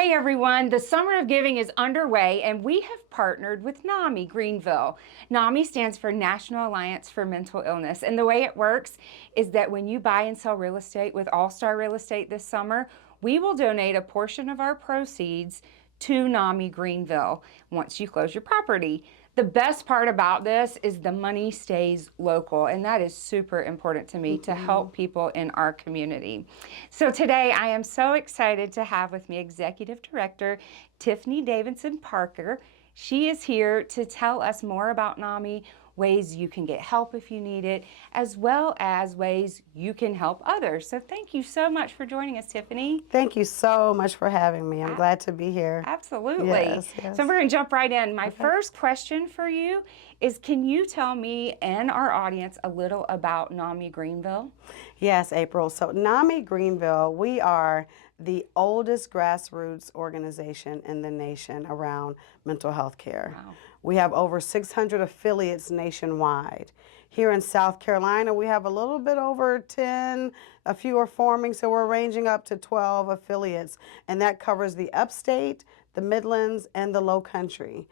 Hey everyone, the Summer of Giving is underway and we have partnered with NAMI Greenville. NAMI stands for National Alliance for Mental Illness, and the way it works is that when you buy and sell real estate with All Star Real Estate this summer, we will donate a portion of our proceeds to NAMI Greenville once you close your property. The best part about this is the money stays local, and that is super important to me to help people in our community. So today I am so excited to have with me Executive Director Tiffney Davidson-Parker. She is here to tell us more about NAMI, ways you can get help if you need it, as well as ways you can help others. So thank you so much for joining us, Tiffney. Thank you so much for having me. I'm glad to be here. Absolutely. Yes. So we're going to jump right in. My first question for you is, can you tell me and our audience a little about NAMI Greenville? Yes, April. So NAMI Greenville, we are the oldest grassroots organization in the nation around mental health care. Wow. We have over 600 affiliates nationwide. Here in South Carolina, we have a little bit over 10, a few are forming, so we're ranging up to 12 affiliates, and that covers the upstate, the Midlands, and the Low Country,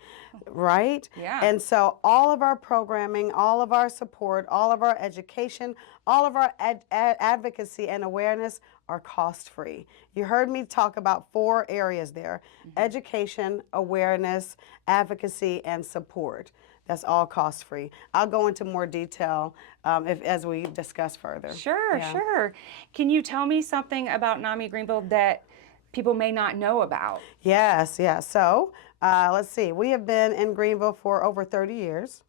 right? Yeah. And so all of our programming, all of our support, all of our education, all of our advocacy and awareness are cost-free. You heard me talk about 4 areas there: education, awareness, advocacy, and support. That's all cost-free. I'll go into more detail as we discuss further. Sure, Yeah. sure. Can you tell me something about NAMI Greenville that people may not know about? Yes, yes. So let's see. We have been in Greenville for over 30 years.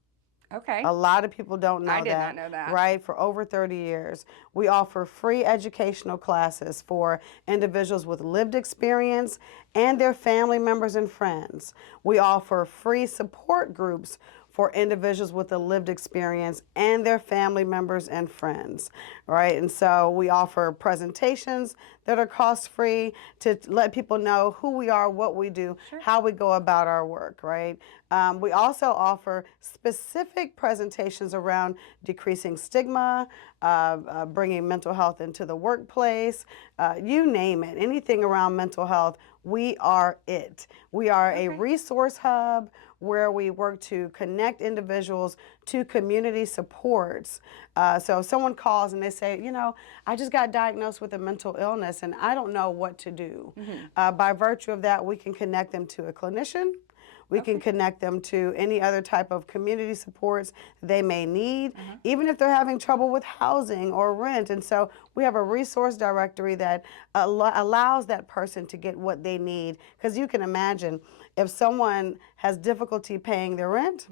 Okay. A lot of people don't know I did that. not know that. Right, for over 30 years. We offer free educational classes for individuals with lived experience and their family members and friends. We offer free support groups for individuals with a lived experience and their family members and friends, right? And so we offer presentations that are cost-free to let people know who we are, what we do, how we go about our work, right? We also offer specific presentations around decreasing stigma, bringing mental health into the workplace, you name it, anything around mental health, we are it. We are a resource hub where we work to connect individuals to community supports. So if someone calls and they say, you know, I just got diagnosed with a mental illness and I don't know what to do. By virtue of that, we can connect them to a clinician. We can connect them to any other type of community supports they may need, even if they're having trouble with housing or rent. And so we have a resource directory that allows that person to get what they need. Because you can imagine, if someone has difficulty paying their rent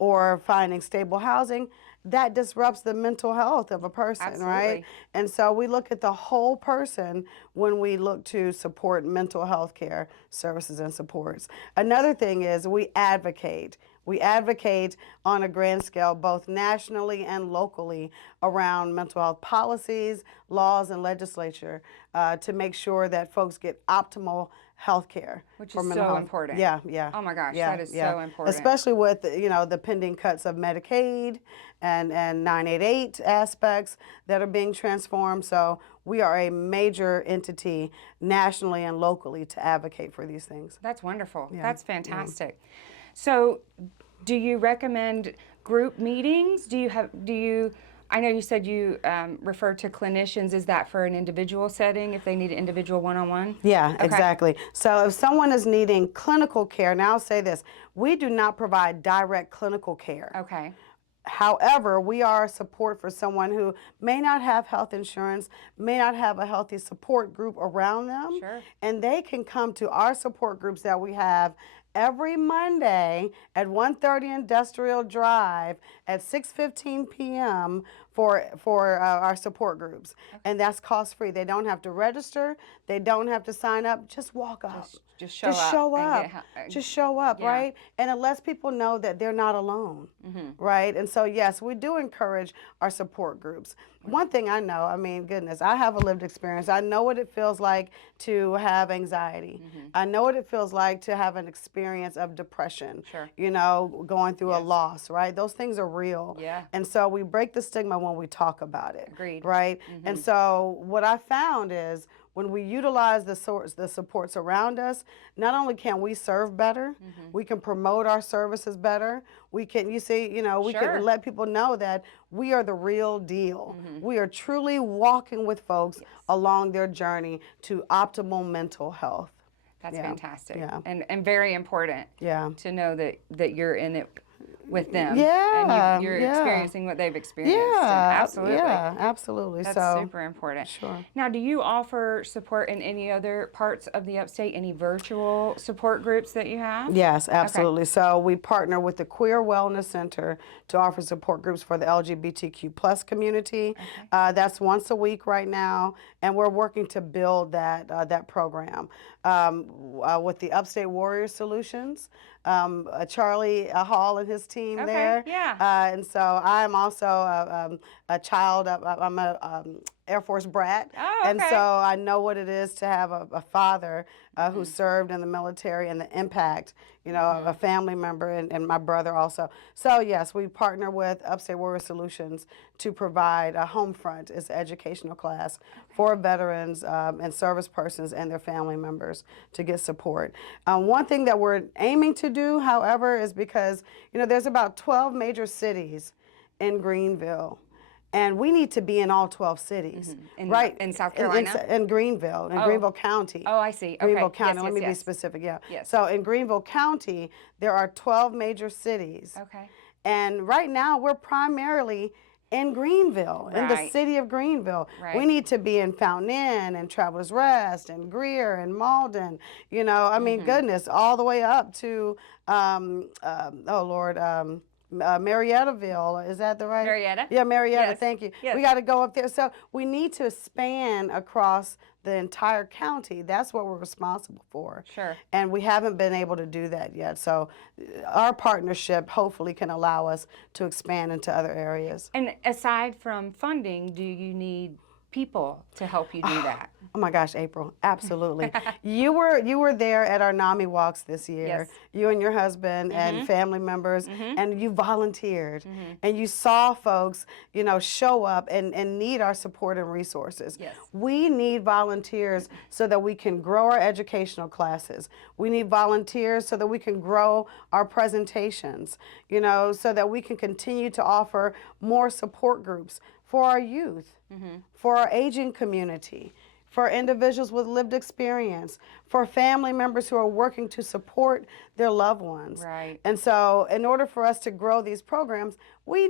or finding stable housing, that disrupts the mental health of a person, right? And so we look at the whole person when we look to support mental health care services and supports. Another thing is we advocate. We advocate on a grand scale, both nationally and locally, around mental health policies, laws, and legislature to make sure that folks get optimal health care. Which is so important. Yeah, yeah. Oh my gosh, yeah, that is yeah. so important. Especially with, you know, the pending cuts of Medicaid and 988 aspects that are being transformed. So we are a major entity nationally and locally to advocate for these things. That's wonderful. Yeah. That's fantastic. So do you recommend group meetings? I know you said you refer to clinicians. Is that for an individual setting if they need an individual one-on-one? Yeah, exactly. So if someone is needing clinical care, now I'll say this, we do not provide direct clinical care. Okay. However, we are support for someone who may not have health insurance, may not have a healthy support group around them, and they can come to our support groups that we have every Monday at 130 Industrial Drive at 6:15 p.m. for our support groups. And that's cost-free. They don't have to register. They don't have to sign up. Just walk up. Just show up. Just show up, right? And it lets people know that they're not alone, right? And so, yes, we do encourage our support groups. One thing I know, I mean, goodness, I have a lived experience. I know what it feels like to have anxiety. I know what it feels like to have an experience of depression, you know, going through a loss, right? Those things are real. And so we break the stigma when we talk about it, right? And so what I found is when we utilize the supports around us, not only can we serve better, we can promote our services better. We can, we Sure. can let people know that we are the real deal. We are truly walking with folks along their journey to optimal mental health. That's Yeah. fantastic. Yeah. And very important Yeah. to know that you're in it with them. Yeah, And you're yeah. experiencing what they've experienced. Yeah, And absolutely. yeah, absolutely. That's So super important. sure. Now, do you offer support in any other parts of the upstate? Any virtual support groups that you have? Yes, absolutely. So we partner with the Queer Wellness Center to offer support groups for the LGBTQ plus community. That's once a week right now, and we're working to build that program with the Upstate Warrior Solutions. Charlie Hall and his team there. Yeah. And so I'm also a child. I'm a Air Force brat, Oh, and okay. so I know what it is to have a father who served in the military and the impact, a family member and my brother also. So yes, we partner with Upstate Warrior Solutions to provide a home front. It's an educational class for veterans and service persons and their family members to get support. One thing that we're aiming to do, however, is because there's about 12 major cities in Greenville. And we need to be in all 12 cities, right? In South Carolina? In Greenville, in Greenville County. Oh, I see. Okay. Greenville County. Yes, Let me be yes. specific. Yeah. Yes. So in Greenville County, there are 12 major cities. Okay. And right now, we're primarily in Greenville, in the Right. city of Greenville. Right. We need to be in Fountain Inn and Travelers Rest and Greer and Malden. I mean, goodness, all the way up to, Mariettaville, is that the right? Marietta? Yeah, Marietta, Yes. thank you. Yes. We got to go up there. So we need to span across the entire county. That's what we're responsible for. Sure. And we haven't been able to do that yet. So our partnership hopefully can allow us to expand into other areas. And aside from funding, do you need people to help you do that? Oh my gosh, April, absolutely. You were there at our NAMI walks this year. Yes. You and your husband and family members, and you volunteered, and you saw folks, show up and need our support and resources. Yes. We need volunteers so that we can grow our educational classes. We need volunteers so that we can grow our presentations, so that we can continue to offer more support groups for our youth, for our aging community, for individuals with lived experience, for family members who are working to support their loved ones. Right. And so in order for us to grow these programs, we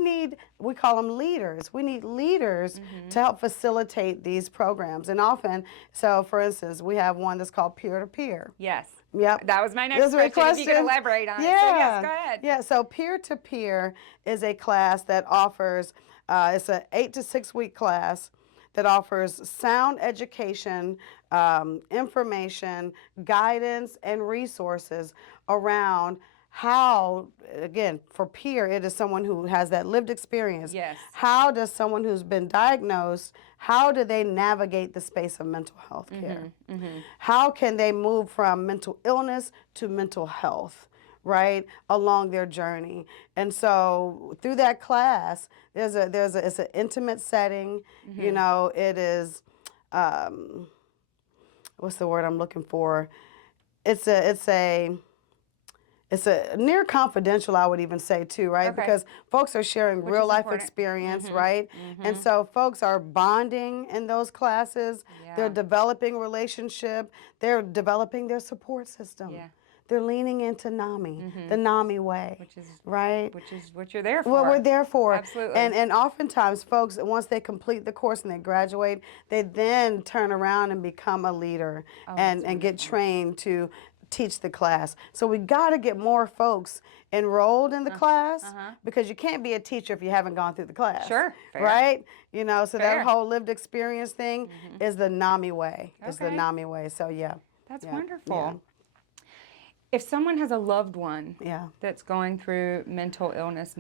call them leaders. We need leaders to help facilitate these programs. And often, so for instance, we have one that's called peer-to-peer. Yes. Yep. That was my next Those are question. If you could elaborate on it. So yes, go ahead. Yeah, so peer-to-peer is a class that offers, it's an 8 to 6 week class that offers sound education, information, guidance, and resources around how, again, for peer, it is someone who has that lived experience. Yes. How does someone who's been diagnosed, how do they navigate the space of mental health care? How can they move from mental illness to mental health? Right, along their journey. And so through that class, it's an intimate setting. It is what's the word I'm looking for? It's a near confidential, I would even say too, right? Okay. Because folks are sharing Which real is life important. experience, right? And so folks are bonding in those classes. Yeah. They're developing relationship. They're developing their support system. Yeah. They're leaning into NAMI, the NAMI way, Which is right? Which is what you're there for. What we're there for. Absolutely. And oftentimes, folks, once they complete the course and they graduate, they then turn around and become a leader and get trained to teach the class. So we got to get more folks enrolled in the class because you can't be a teacher if you haven't gone through the class. Sure. Fair. Right? So Fair. that whole lived experience thing is the NAMI way. It's the Okay. NAMI way. So yeah. That's Yeah. wonderful. Yeah. If someone has a loved one Yeah. that's going through mental illness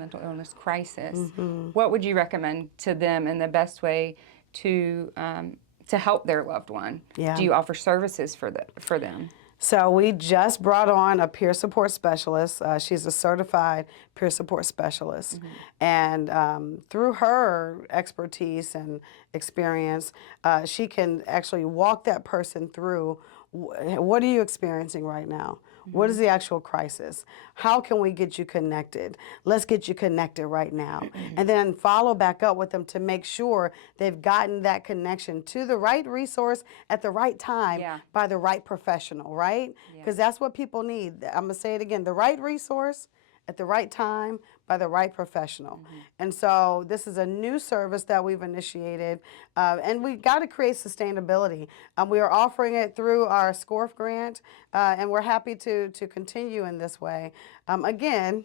crisis, what would you recommend to them in the best way to help their loved one? Yeah. Do you offer services for them? So we just brought on a peer support specialist. She's a certified peer support specialist. And through her expertise and experience, she can actually walk that person through what are you experiencing right now? What is the actual crisis? How can we get you connected? Let's get you connected right now. And then follow back up with them to make sure they've gotten that connection to the right resource at the right time by the right professional, right? Because that's what people need. I'm going to say it again, the right resource at the right time by the right professional. And so this is a new service that we've initiated, and we got to create sustainability. We are offering it through our SCORF grant, and we're happy to continue in this way. Again,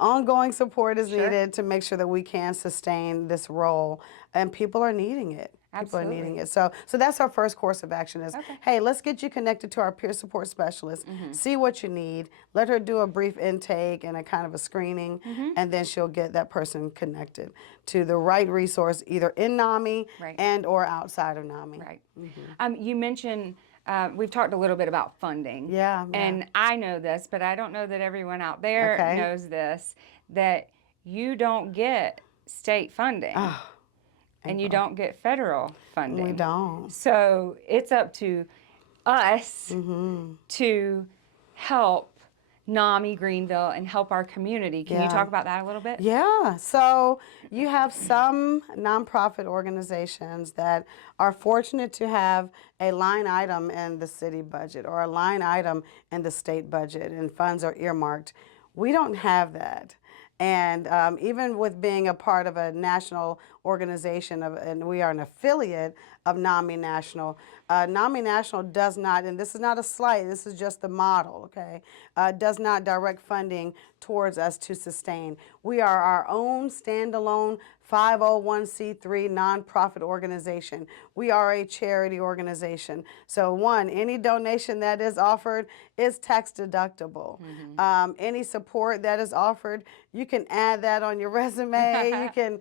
ongoing support is needed to make sure that we can sustain this role, and people are needing it. People are needing it. So that's our first course of action is, hey, let's get you connected to our peer support specialist, see what you need, let her do a brief intake and a kind of a screening, and then she'll get that person connected to the right resource, either in NAMI and or outside of NAMI. Right. You mentioned, we've talked a little bit about funding. Yeah. And I know this, but I don't know that everyone out there knows this, that you don't get state funding. And you don't get federal funding. We don't. So it's up to us to help NAMI Greenville and help our community. Can you talk about that a little bit? Yeah. So you have some nonprofit organizations that are fortunate to have a line item in the city budget or a line item in the state budget, and funds are earmarked. We don't have that. And even with being a part of a national organization, and we are an affiliate of NAMI National, NAMI National does not, and this is not a slight, this is just the model, okay, does not direct funding towards us to sustain. We are our own standalone 501c3 nonprofit organization. We are a charity organization. So one, any donation that is offered is tax deductible. Any support that is offered, you can add that on your resume. You can,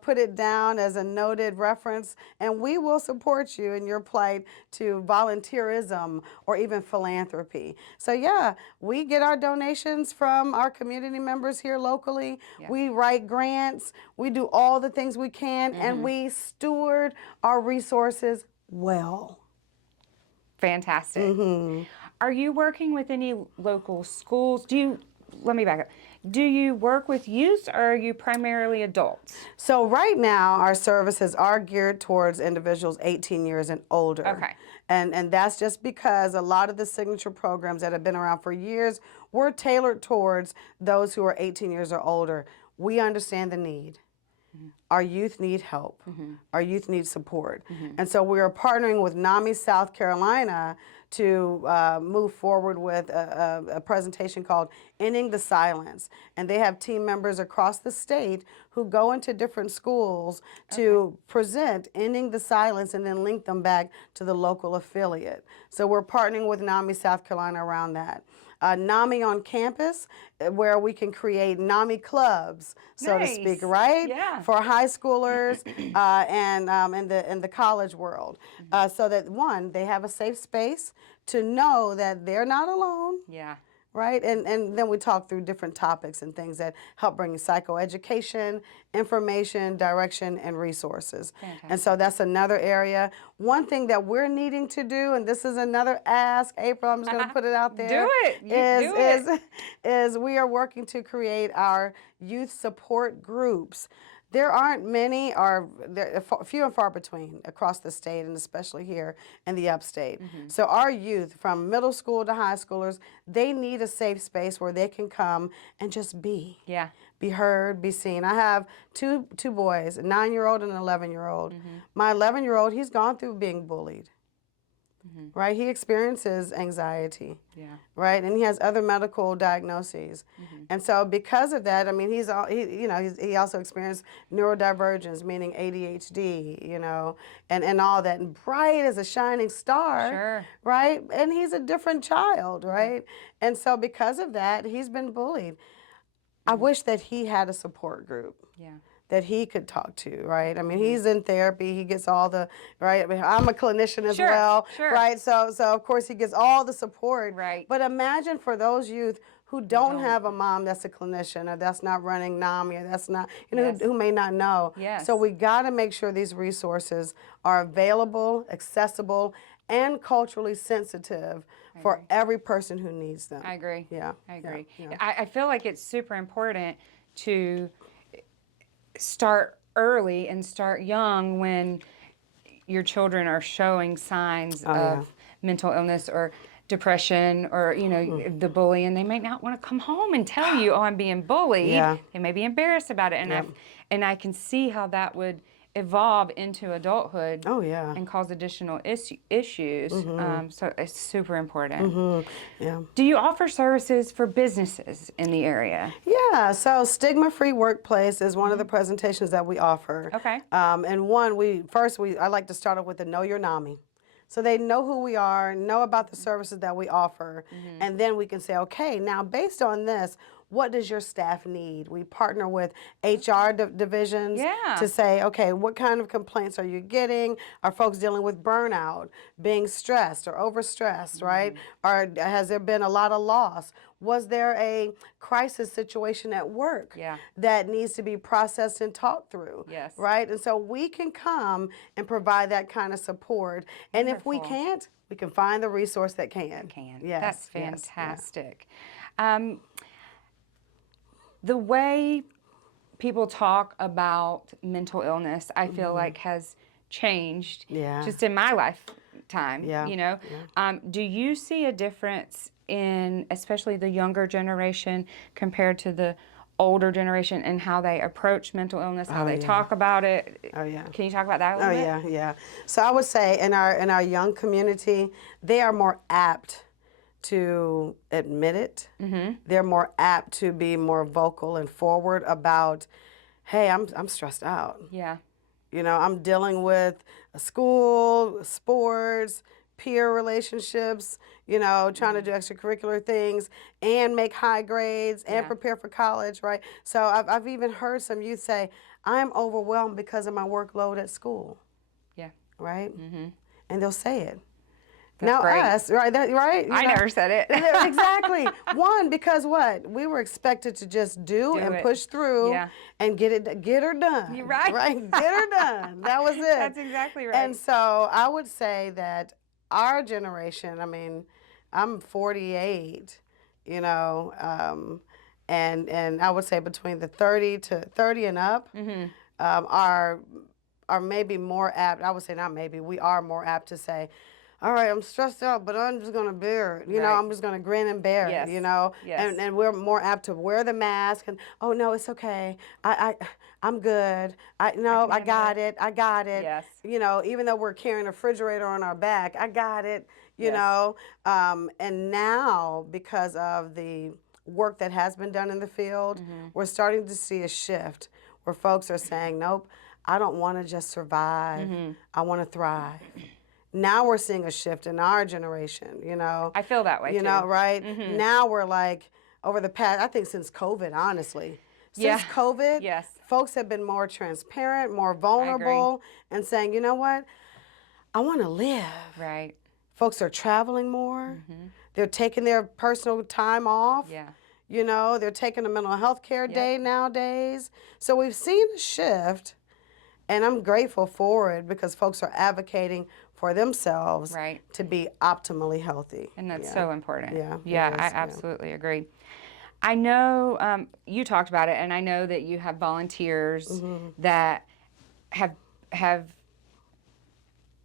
put it down as a noted reference, and we will support you in your plight to volunteerism or even philanthropy. So yeah, we get our donations from our community members here locally. We write grants. We do all the things we can, and we steward our resources well. Fantastic. Are you working with any local schools? Let me back up. Do you work with youth, or are you primarily adults? So right now, our services are geared towards individuals 18 years and older. Okay. And that's just because a lot of the signature programs that have been around for years were tailored towards those who are 18 years or older. We understand the need. Our youth need help. Our youth need support. And so we are partnering with NAMI South Carolina to move forward with a presentation called Ending the Silence. And they have team members across the state who go into different schools to present Ending the Silence and then link them back to the local affiliate. So we're partnering with NAMI South Carolina around that. NAMI on campus, where we can create NAMI clubs, so to speak, right? Yeah. For high schoolers and in the college world, so that one, they have a safe space to know that they're not alone. Yeah. Right? And then we talk through different topics and things that help bring psychoeducation, information, direction, and resources. Fantastic. And so that's another area. One thing that we're needing to do, and this is another ask, April, I'm just going to put it out there. Do it. Is we are working to create our youth support groups. There aren't many, or they're few and far between across the state, and especially here in the upstate. So our youth, from middle school to high schoolers, they need a safe space where they can come and just be. Yeah. Be heard, be seen. I have two boys, a 9-year-old and an 11-year-old. My 11-year-old, he's gone through being bullied. Right? He experiences anxiety. Yeah. Right? And he has other medical diagnoses. And so because of that, I mean, he also experienced neurodivergence, meaning ADHD, and all that, and bright as a shining star. Sure. Right? And he's a different child, right? And so because of that, he's been bullied. I wish that he had a support group. Yeah. that he could talk to, right? I mean, he's in therapy. He gets all the, right? I mean, I'm a clinician as Sure, well, sure. right? So of course he gets all the support. Right. But imagine for those youth who don't have a mom that's a clinician, or that's not running NAMI, or that's not, Yes. who may not know. Yes. So we got to make sure these resources are available, accessible, and culturally sensitive for every person who needs them. I agree. Yeah. I agree. Yeah. I feel like it's super important to start early and start young when your children are showing signs of mental illness or depression or, the bullying. They may not want to come home and tell you, oh, I'm being bullied. Yeah. They may be embarrassed about it. And I can see how that would evolve into adulthood and cause additional issues. So it's super important. Yeah. Do you offer services for businesses in the area? Yeah, so Stigma-Free Workplace is one of the presentations that we offer. Okay. And I like to start off with the Know Your NAMI. So they know who we are, know about the services that we offer, and then we can say, okay, now based on this, what does your staff need? We partner with HR divisions to say, okay, what kind of complaints are you getting? Are folks dealing with burnout, being stressed or overstressed, right? Or has there been a lot of loss? Was there a crisis situation at work that needs to be processed and talked through? Yes. Right? And so we can come and provide that kind of support. And if we can't, we can find the resource that can. Yes. That's fantastic. The way people talk about mental illness, I feel like has changed just in my lifetime. Do you see a difference in especially the younger generation compared to the older generation and how they approach mental illness, how they talk about it? Can you talk about that a little bit? Yeah. So I would say in our young community, they are more apt to admit it. They're more apt to be more vocal and forward about, hey, I'm stressed out. Yeah. I'm dealing with school, sports, peer relationships, trying to do extracurricular things and make high grades and prepare for college, right? So I've even heard some youth say, I'm overwhelmed because of my workload at school. Yeah. Right? And they'll say it. That's now great. Us, right? Right? I never said it. Exactly. One, because what? We were expected to just do and it. push through and get her done. You're right. Right? Get her done. That was it. That's exactly right. And so I would say that our generation, I mean, I'm 48, and I would say between the 30 and up are maybe more apt. I would say not maybe. We are more apt to say, all right, I'm stressed out, but I'm just gonna bear it. I'm just gonna grin and bear it. Yes. And we're more apt to wear the mask and oh no, it's okay. I'm good. I got it. I got it. Yes. Even though we're carrying a refrigerator on our back, I got it. And now because of the work that has been done in the field, we're starting to see a shift where folks are saying, nope, I don't want to just survive. I want to thrive. Now we're seeing a shift in our generation, I feel that way too. Right? Now we're like, over the past, I think since COVID, honestly. Since COVID, folks have been more transparent, more vulnerable, and saying, you know what? I want to live. Right. Folks are traveling more. They're taking their personal time off. Yeah. They're taking a mental health care day nowadays. So we've seen a shift, and I'm grateful for it because folks are advocating for themselves to be optimally healthy. And that's so important. Yeah, I absolutely agree. I know you talked about it, and I know that you have volunteers that have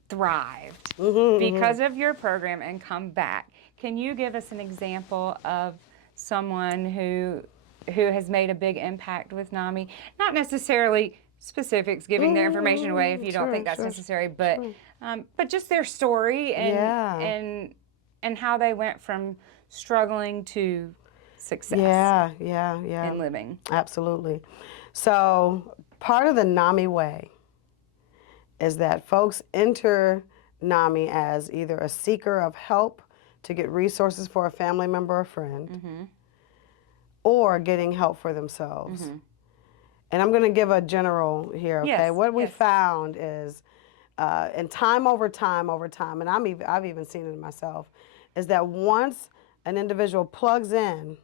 thrived because of your program and come back. Can you give us an example of someone who has made a big impact with NAMI? Not necessarily specifics, giving their information away if you don't think that's necessary, but just their story and how they went from struggling to success in living. Absolutely. So part of the NAMI way is that folks enter NAMI as either a seeker of help to get resources for a family member or friend, or getting help for themselves. and I'm going to give a general here, okay? Yes, What we yes. found is, and time over time, and I've even seen it myself, is that once an individual plugs in,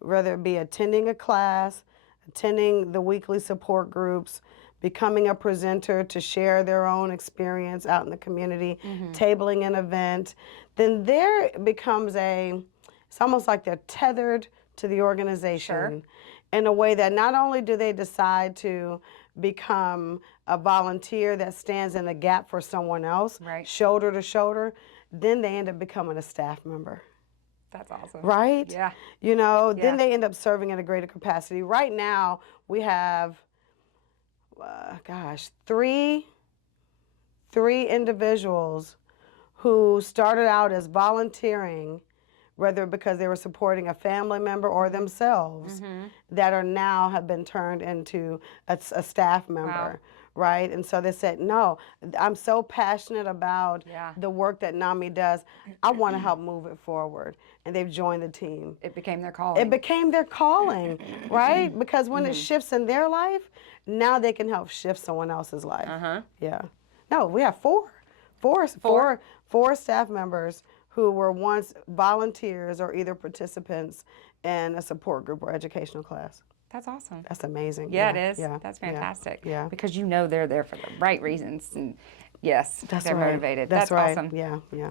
whether it be attending a class, attending the weekly support groups, becoming a presenter to share their own experience out in the community, tabling an event, then there becomes it's almost like they're tethered to the organization in a way that not only do they decide to become a volunteer that stands in the gap for someone else, shoulder to shoulder, then they end up becoming a staff member. That's awesome. Right? Yeah. You know, Yeah. then they end up serving in a greater capacity. Right now, we have, three individuals who started out as volunteering, whether because they were supporting a family member or themselves, that are now have been turned into a staff member. Right? And so they said, no, I'm so passionate about the work that NAMI does. I want to help move it forward. And they've joined the team. It became their calling. It became their calling, right? Because when it shifts in their life, now they can help shift someone else's life. Yeah. No, we have four staff members who were once volunteers or either participants in a support group or educational class. That's awesome. That's amazing. Yeah, it is. Yeah. That's fantastic. Yeah. Because you know they're there for the right reasons, and yes, they're right. motivated. That's right. awesome. Yeah, yeah.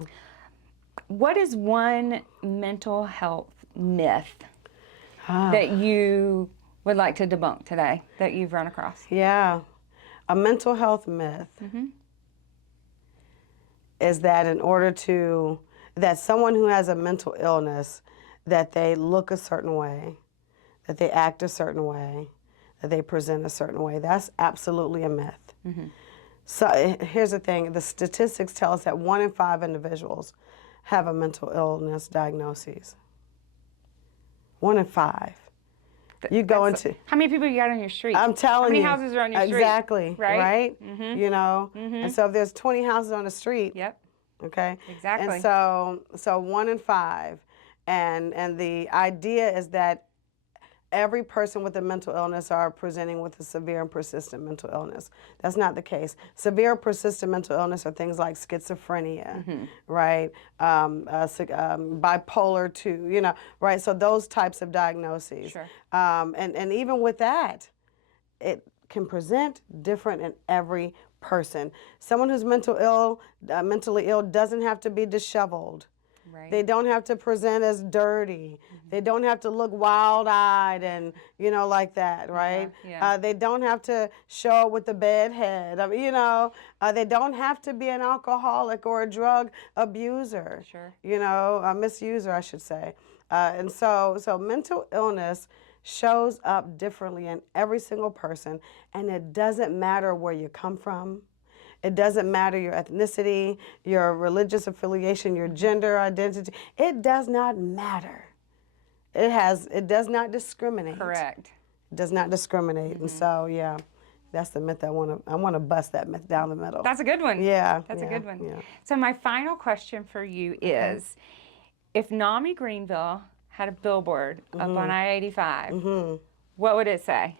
What is one mental health myth that you would like to debunk today that you've run across? Yeah. A mental health myth is that that someone who has a mental illness, that they look a certain way, that they act a certain way, that they present a certain way. That's absolutely a myth. So here's the thing. The statistics tell us that 1 in 5 individuals have a mental illness diagnosis. 1 in 5. You go into... How many people you got on your street? I'm telling you. How many houses are on your street? Exactly. Right? You know? And so if there's 20 houses on the street... Yep. Okay? Exactly. And so 1 in 5. And the idea is that every person with a mental illness are presenting with a severe and persistent mental illness. That's not the case. Severe and persistent mental illness are things like schizophrenia, right? Bipolar 2, you know, right? So those types of diagnoses. Sure. And even with that, it can present different in every person. Someone who's mentally ill doesn't have to be disheveled. Right. They don't have to present as dirty. They don't have to look wild-eyed and, you know, like that, right? Yeah. They don't have to show up with a bad head. I mean, you know, they don't have to be an alcoholic or a drug abuser. Sure. You know, a misuser, I should say. And so mental illness shows up differently in every single person, and it doesn't matter where you come from. It doesn't matter your ethnicity, your religious affiliation, your gender identity. It does not matter. It does not discriminate. Correct. It does not discriminate. And so, yeah, that's the myth I want to bust that myth down the middle. That's a good one. Yeah. That's a good one. Yeah. So my final question for you is, if NAMI Greenville had a billboard up on I-85, what would it say?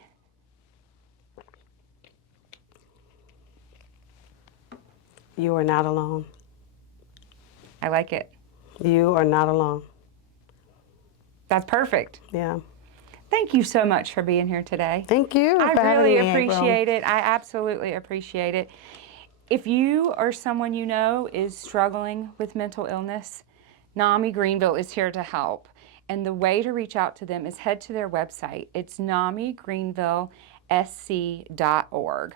You are not alone. I like it. You are not alone. That's perfect. Yeah. Thank you so much for being here today. Thank you. I for having really me, April. appreciate it. I absolutely appreciate it. If you or someone you know is struggling with mental illness, NAMI Greenville is here to help. And the way to reach out to them is head to their website. It's namigreenvillesc.org.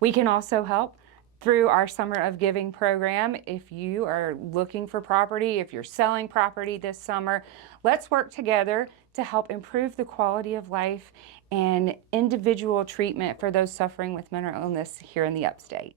We can also help through our Summer of Giving program. If you are looking for property, if you're selling property this summer, let's work together to help improve the quality of life and individual treatment for those suffering with mental illness here in the Upstate.